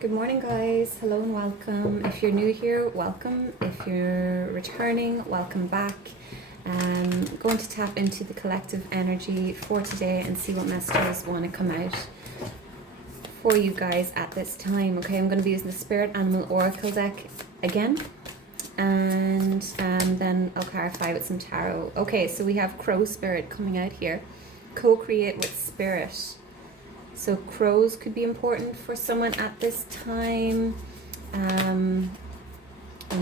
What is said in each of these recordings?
Good morning, guys. Hello and welcome. If you're new here, welcome. If you're returning, welcome back. Going to tap into the collective energy for today and see what messages want to come out for you guys at this time. Okay, I'm going to be using the Spirit Animal Oracle deck again, and then I'll clarify with some tarot. Okay, so we have Crow Spirit coming out here. Co-create with Spirit. So crows could be important for someone at this time. And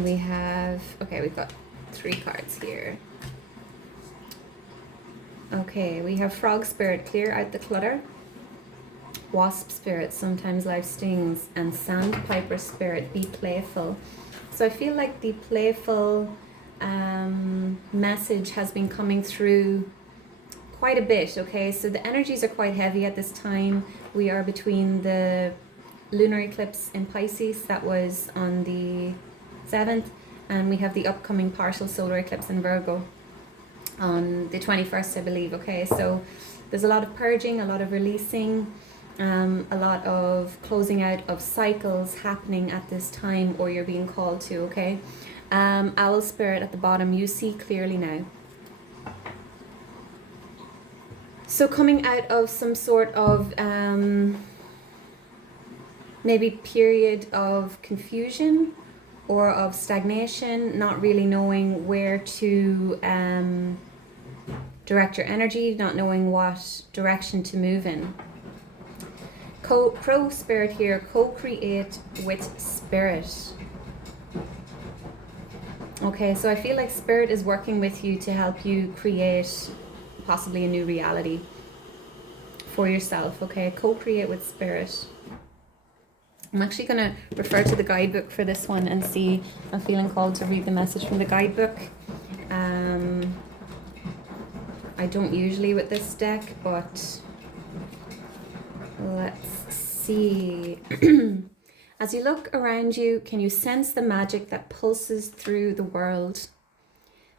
we have, okay, we've got 3 cards here. Okay, we have Frog Spirit, clear out the clutter. Wasp Spirit, sometimes life stings. And Sandpiper Spirit, be playful. So I feel like the playful message has been coming through quite a bit. Okay, so the energies are quite heavy at this time. We are between the lunar eclipse in Pisces that was on the 7th, and we have the upcoming partial solar eclipse in Virgo on the 21st, I believe. Okay, so there's a lot of purging, a lot of releasing, a lot of closing out of cycles happening at this time, or you're being called to. Okay, Owl Spirit at the bottom, you see clearly now. So coming out of some sort of maybe period of confusion or of stagnation, not really knowing where to direct your energy, not knowing what direction to move in. Crow Spirit here, co-create with Spirit. Okay, so I feel like Spirit is working with you to help you create possibly a new reality for yourself. Okay, co-create with Spirit. I'm actually going to refer to the guidebook for this one and see. I'm feeling called to read the message from the guidebook. I don't usually with this deck, but let's see. As you look around you, can you sense the magic that pulses through the world?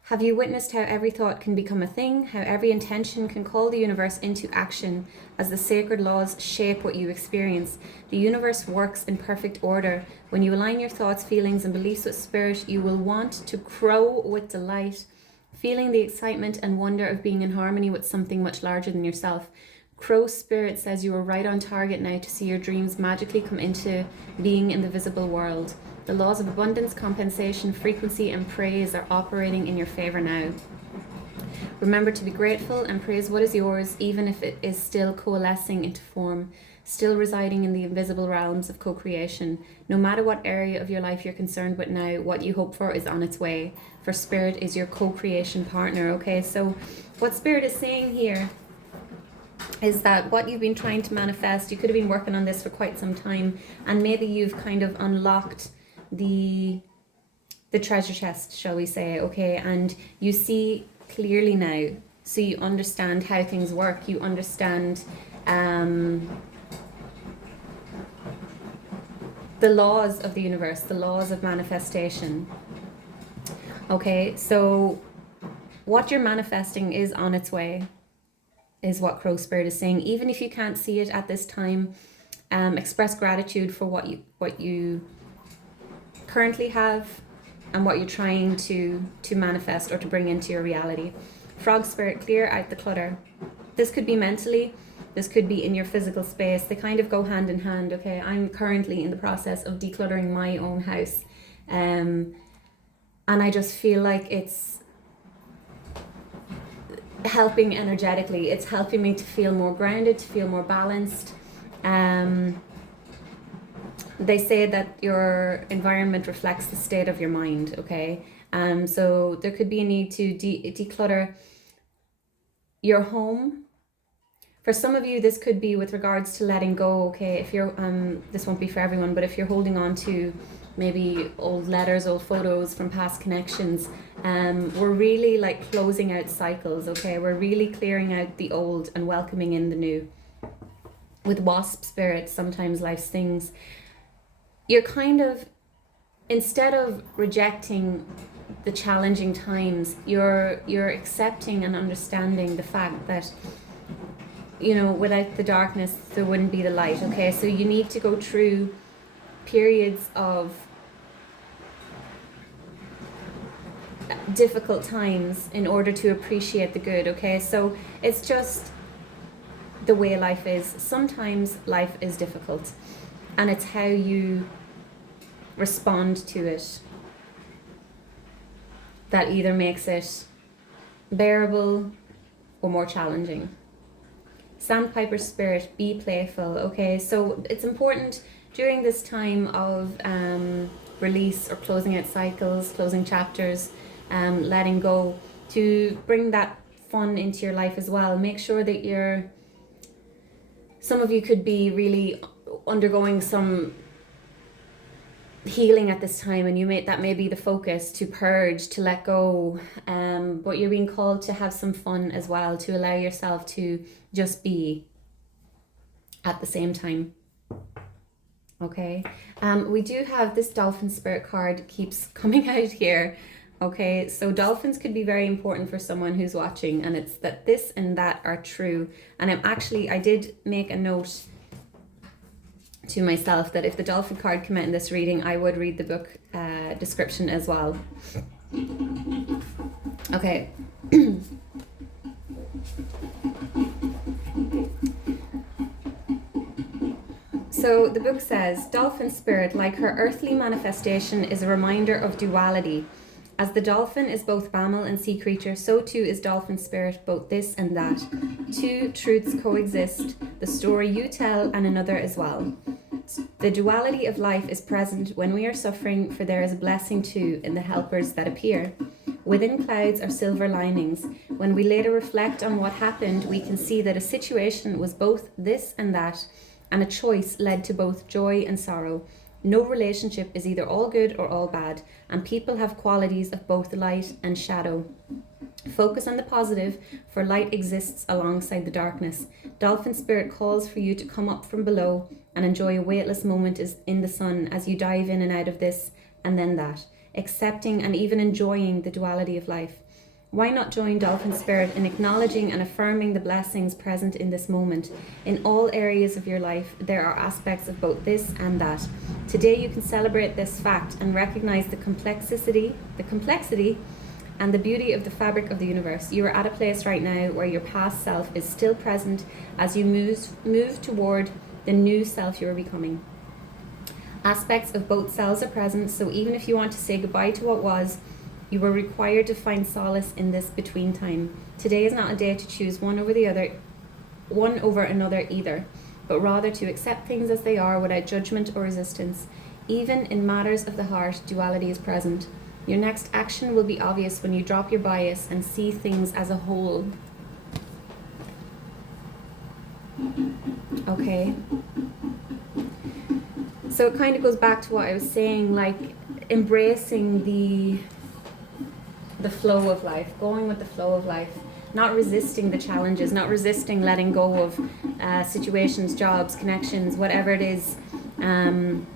Have you witnessed how every thought can become a thing, how every intention can call the universe into action as the sacred laws shape what you experience? The universe works in perfect order. When you align your thoughts, feelings, and beliefs with Spirit, you will want to crow with delight, feeling the excitement and wonder of being in harmony with something much larger than yourself. Crow Spirit says you are right on target now to see your dreams magically come into being in the visible world. The laws of abundance, compensation, frequency, and praise are operating in your favor now. Remember to be grateful and praise what is yours, even if it is still coalescing into form, still residing in the invisible realms of co-creation. No matter what area of your life you're concerned with now, what you hope for is on its way. For Spirit is your co-creation partner. Okay, so what Spirit is saying here is that what you've been trying to manifest, you could have been working on this for quite some time, and maybe you've kind of unlocked the treasure chest, shall we say. Okay, and you see clearly now, so you understand how things work, you understand the laws of the universe, the laws of manifestation. Okay, so what you're manifesting is on its way, is what Crow Spirit is saying. Even if you can't see it at this time, express gratitude for what you currently have and what you're trying to manifest or to bring into your reality. Frog Spirit, clear out the clutter. This could be mentally, this could be in your physical space. They kind of go hand in hand. Okay, I'm currently in the process of decluttering my own house, and I just feel like it's helping energetically. It's helping me to feel more grounded, to feel more balanced. They say that your environment reflects the state of your mind. Okay, so there could be a need to declutter your home. For some of you, this could be with regards to letting go. Okay, if you're this won't be for everyone, but if you're holding on to maybe old letters, old photos from past connections, we're really like closing out cycles. Okay, we're really clearing out the old and welcoming in the new. With Wasp Spirit, sometimes life stings. You're kind of, instead of rejecting the challenging times, you're accepting and understanding the fact that, you know, without the darkness there wouldn't be the light. Okay, so you need to go through periods of difficult times in order to appreciate the good, okay? So it's just the way life is. Sometimes life is difficult, and it's how you respond to it that either makes it bearable or more challenging. Sandpiper spirit, be playful, okay? So it's important during this time of release or closing out cycles, closing chapters, letting go, to bring that fun into your life as well. Make sure that some of you could be really undergoing some healing at this time, and that may be the focus, to purge, to let go, but you're being called to have some fun as well, to allow yourself to just be at the same time. Okay, we do have this dolphin spirit card keeps coming out here. Okay, so dolphins could be very important for someone who's watching, and it's that this and that are true. And I did make a note to myself that if the dolphin card came out in this reading, I would read the book description as well. Okay. So the book says, dolphin spirit, like her earthly manifestation, is a reminder of duality. As the dolphin is both mammal and sea creature, so too is dolphin spirit, both this and that. Two truths coexist, the story you tell and another as well. The duality of life is present when we are suffering, for there is a blessing too in the helpers that appear. Within clouds are silver linings. When we later reflect on what happened, we can see that a situation was both this and that, and a choice led to both joy and sorrow. No relationship is either all good or all bad, and people have qualities of both light and shadow. Focus on the positive, for light exists alongside the darkness. Dolphin spirit calls for you to come up from below and enjoy a weightless moment in the sun as you dive in and out of this and then that, accepting and even enjoying the duality of life. Why not join dolphin spirit in acknowledging and affirming the blessings present in this moment? In all areas of your life, there are aspects of both this and that. Today you can celebrate this fact and recognize the complexity and the beauty of the fabric of the universe. You are at a place right now where your past self is still present as you move toward the new self you are becoming. Aspects of both selves are present, so even if you want to say goodbye to what was, you are required to find solace in this between time. Today is not a day to choose one over another either, but rather to accept things as they are without judgment or resistance. Even in matters of the heart, duality is present. Your next action will be obvious when you drop your bias and see things as a whole. Okay. So it kind of goes back to what I was saying, like embracing the flow of life, going with the flow of life, not resisting the challenges, not resisting letting go of situations, jobs, connections, whatever it is, and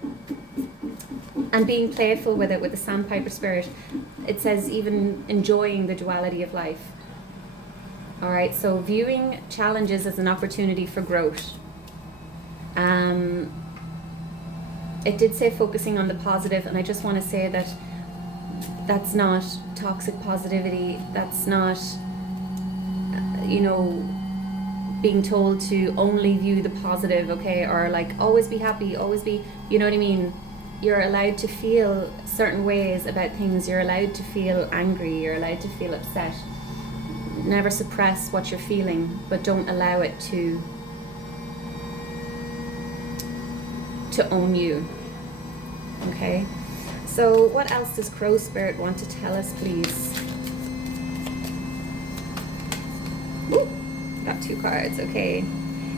being playful with it with the sandpiper spirit. It says even enjoying the duality of life. All right, so viewing challenges as an opportunity for growth. It did say focusing on the positive, and I just want to say that that's not toxic positivity. That's not, being told to only view the positive, okay? Or like always be happy, always be, you know what I mean? You're allowed to feel certain ways about things. You're allowed to feel angry. You're allowed to feel upset. Never suppress what you're feeling, but don't allow it to own you, okay? So what else does Crow Spirit want to tell us, please? Ooh, got 2 cards, okay.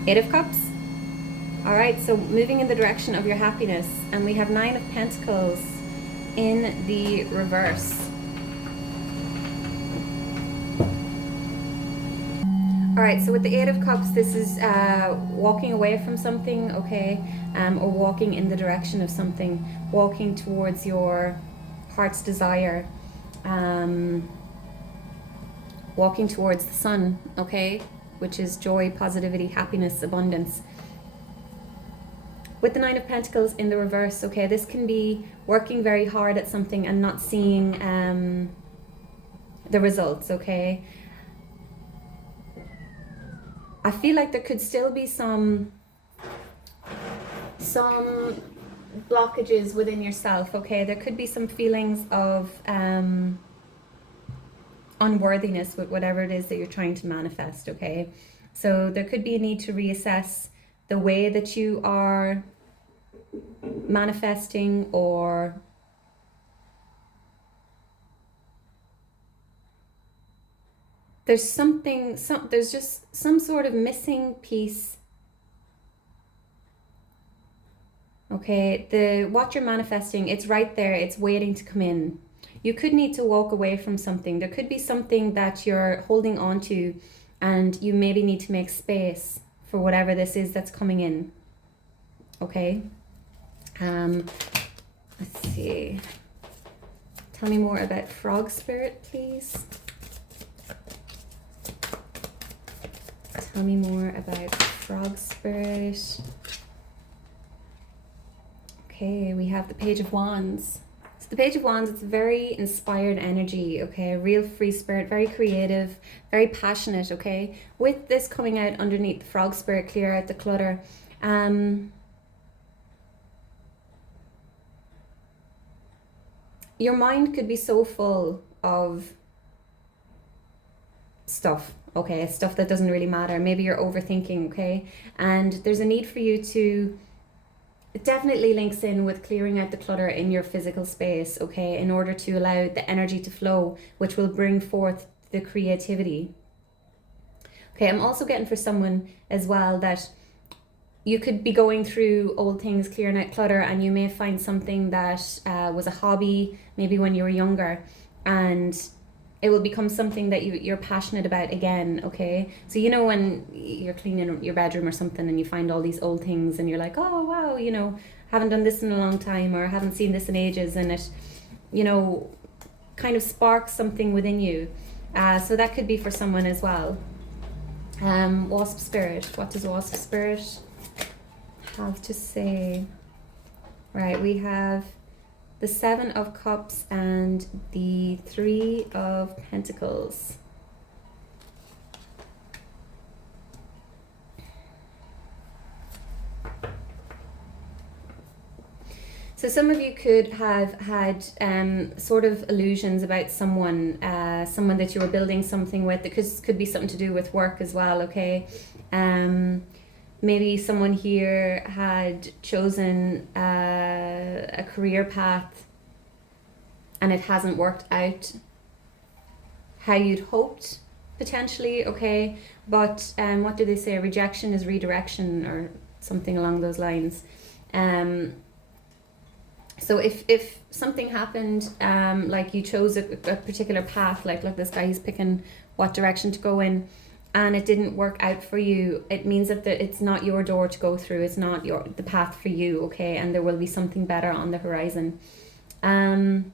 8 of Cups. All right, so moving in the direction of your happiness. And we have 9 of Pentacles in the reverse. All right, so with the 8 of Cups, this is walking away from something, okay? Or walking in the direction of something, walking towards your heart's desire, walking towards the sun, okay? Which is joy, positivity, happiness, abundance. with the Nine of Pentacles in the reverse, okay, this can be working very hard at something and not seeing the results, okay? I feel like there could still be some blockages within yourself, okay? There could be some feelings of unworthiness with whatever it is that you're trying to manifest, okay? So there could be a need to reassess the way that you are manifesting, or there's just some sort of missing piece. Okay, what you're manifesting, it's right there, it's waiting to come in. You could need to walk away from something. There could be something that you're holding on to, and you maybe need to make space for whatever this is that's coming in. Okay. Let's see. Tell me more about frog spirit, please. Tell me more about frog spirit. Okay, we have the Page of Wands. So the Page of Wands, it's very inspired energy, okay? Real free spirit, very creative, very passionate, okay? With this coming out underneath the frog spirit, clear out the clutter. Your mind could be so full of stuff, okay? Stuff that doesn't really matter. Maybe you're overthinking, okay? And there's a need for you to, it definitely links in with clearing out the clutter in your physical space, okay, in order to allow the energy to flow, which will bring forth the creativity. Okay, I'm also getting for someone as well that you could be going through old things, clearing out clutter, and you may find something that was a hobby maybe when you were younger, and it will become something that you're passionate about again, okay? So you know when you're cleaning your bedroom or something and you find all these old things and you're like, oh wow, you know, haven't done this in a long time, or haven't seen this in ages, and it, you know, kind of sparks something within you. So that could be for someone as well. Wasp spirit, what does wasp spirit have to say? Right, we have the Seven of Cups and the Three of Pentacles. So some of you could have had sort of illusions about someone, someone that you were building something with. It could be something to do with work as well, okay? Maybe someone here had chosen a career path and it hasn't worked out how you'd hoped, potentially, okay? But what do they say? Rejection is redirection, or something along those lines. So if something happened, like you chose a particular path, like this guy, he's picking what direction to go in, and it didn't work out for you, it means that it's not your door to go through, it's not the path for you, okay? And there will be something better on the horizon. For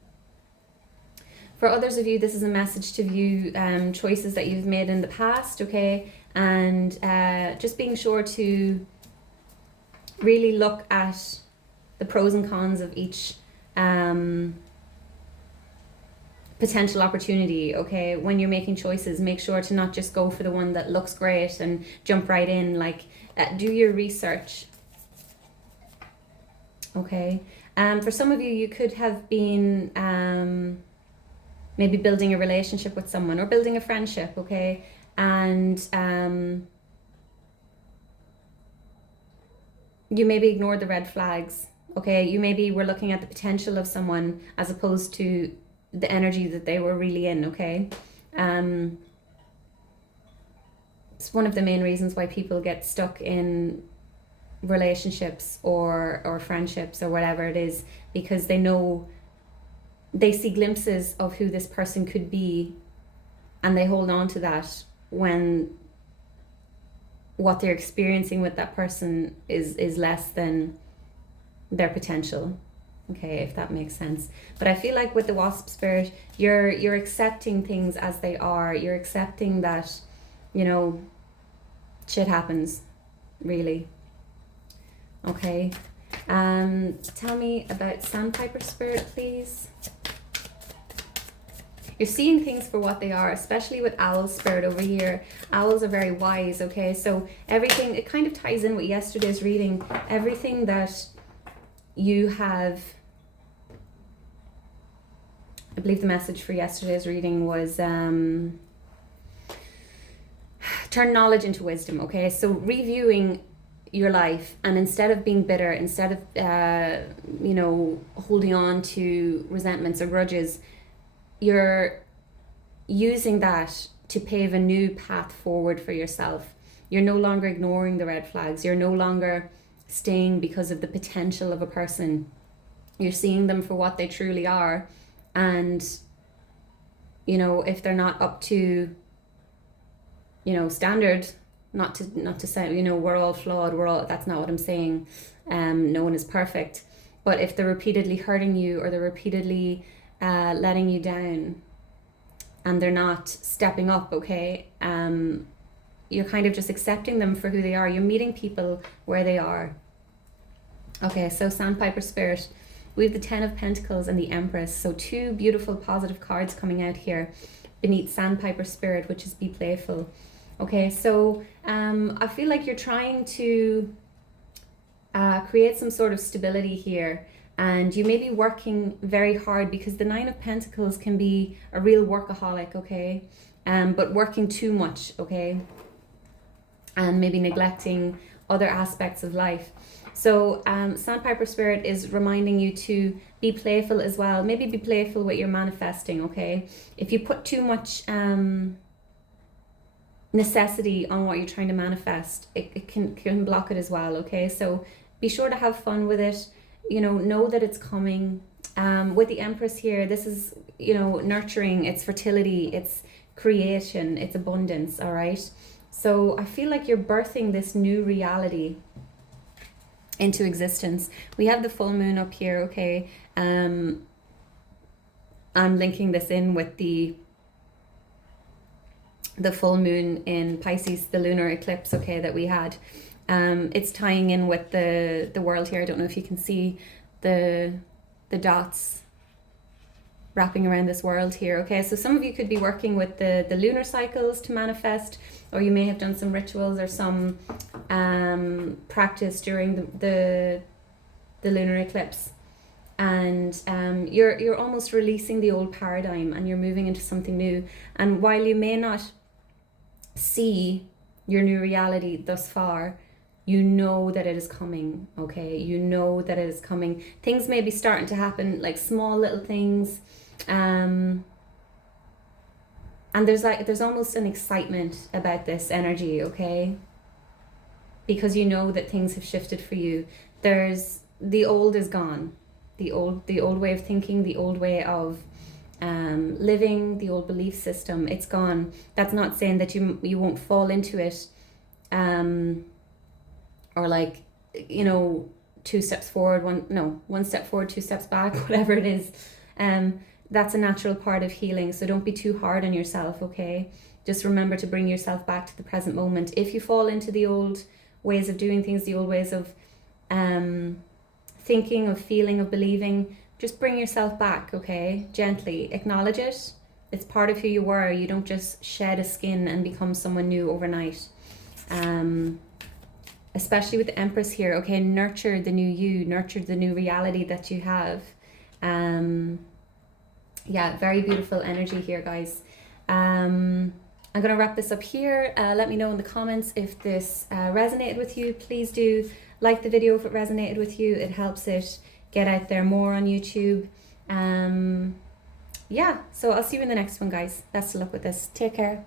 others of you, this is a message to view choices that you've made in the past, okay? And just being sure to really look at the pros and cons of each potential opportunity, okay? When you're making choices, make sure to not just go for the one that looks great and jump right in. Like, do your research, okay? For some of you, you could have been maybe building a relationship with someone or building a friendship, okay? And you maybe ignored the red flags, okay? You maybe were looking at the potential of someone as opposed to the energy that they were really in, okay? It's one of the main reasons why people get stuck in relationships or friendships or whatever it is, because they see glimpses of who this person could be, and they hold on to that when what they're experiencing with that person is less than their potential. Okay, if that makes sense. But I feel like with the wasp spirit, you're accepting things as they are. You're accepting that, you know, shit happens, really. Okay. Tell me about Sandpiper Spirit, please. You're seeing things for what they are, especially with Owl Spirit over here. Owls are very wise, okay? So everything, it kind of ties in with yesterday's reading. Everything that you have, I believe the message for yesterday's reading was turn knowledge into wisdom, okay? So reviewing your life, and instead of being bitter, instead of, you know, holding on to resentments or grudges, you're using that to pave a new path forward for yourself. You're no longer ignoring the red flags. You're no longer staying because of the potential of a person. You're seeing them for what they truly are. And, you know, if they're not up to, you know, standard, not to say, you know, we're all flawed, that's not what I'm saying. No one is perfect. But if they're repeatedly hurting you, or they're repeatedly letting you down, and they're not stepping up, okay, you're kind of just accepting them for who they are. You're meeting people where they are. Okay, so Sandpiper Spirit, we have the 10 of Pentacles and the Empress. So two beautiful positive cards coming out here beneath Sandpiper Spirit, which is be playful. Okay, so I feel like you're trying to create some sort of stability here. And you may be working very hard, because the 9 of Pentacles can be a real workaholic, okay? But working too much, okay? And maybe neglecting other aspects of life. So Sandpiper Spirit is reminding you to be playful as well. Maybe be playful with your manifesting, okay? If you put too much necessity on what you're trying to manifest, it can block it as well, okay? So be sure to have fun with it. You know that it's coming. With the Empress here, this is, you know, nurturing, it's fertility, it's creation, it's abundance, all right? So I feel like you're birthing this new reality into existence. We have the full moon up here, okay? I'm linking this in with the full moon in Pisces, the lunar eclipse, okay, that we had. It's tying in with the world here. I don't know if you can see the dots wrapping around this world here. Okay, so some of you could be working with the lunar cycles to manifest, or you may have done some rituals or some practice during the lunar eclipse. And you're almost releasing the old paradigm, and you're moving into something new. And while you may not see your new reality thus far, you know that it is coming, okay? You know that it is coming. Things may be starting to happen, like small little things. And there's almost an excitement about this energy, okay? Because you know that things have shifted for you. The old is gone. The old way of thinking, the old way of living, the old belief system, it's gone. That's not saying that you won't fall into it, or like, you know, 2 steps forward, 1 step forward, 2 steps back, whatever it is. That's a natural part of healing. So don't be too hard on yourself, okay? Just remember to bring yourself back to the present moment. If you fall into the old ways of doing things, the old ways of thinking, of feeling, of believing, just bring yourself back, okay? Gently acknowledge it. It's part of who you were. You don't just shed a skin and become someone new overnight. Especially with the Empress here, okay? Nurture the new you, nurture the new reality that you have. Yeah, very beautiful energy here, guys. I'm going to wrap this up here. Let me know in the comments if this resonated with you. Please do like the video if it resonated with you. It helps it get out there more on YouTube. Yeah, so I'll see you in the next one, guys. Best of luck with this. Take care.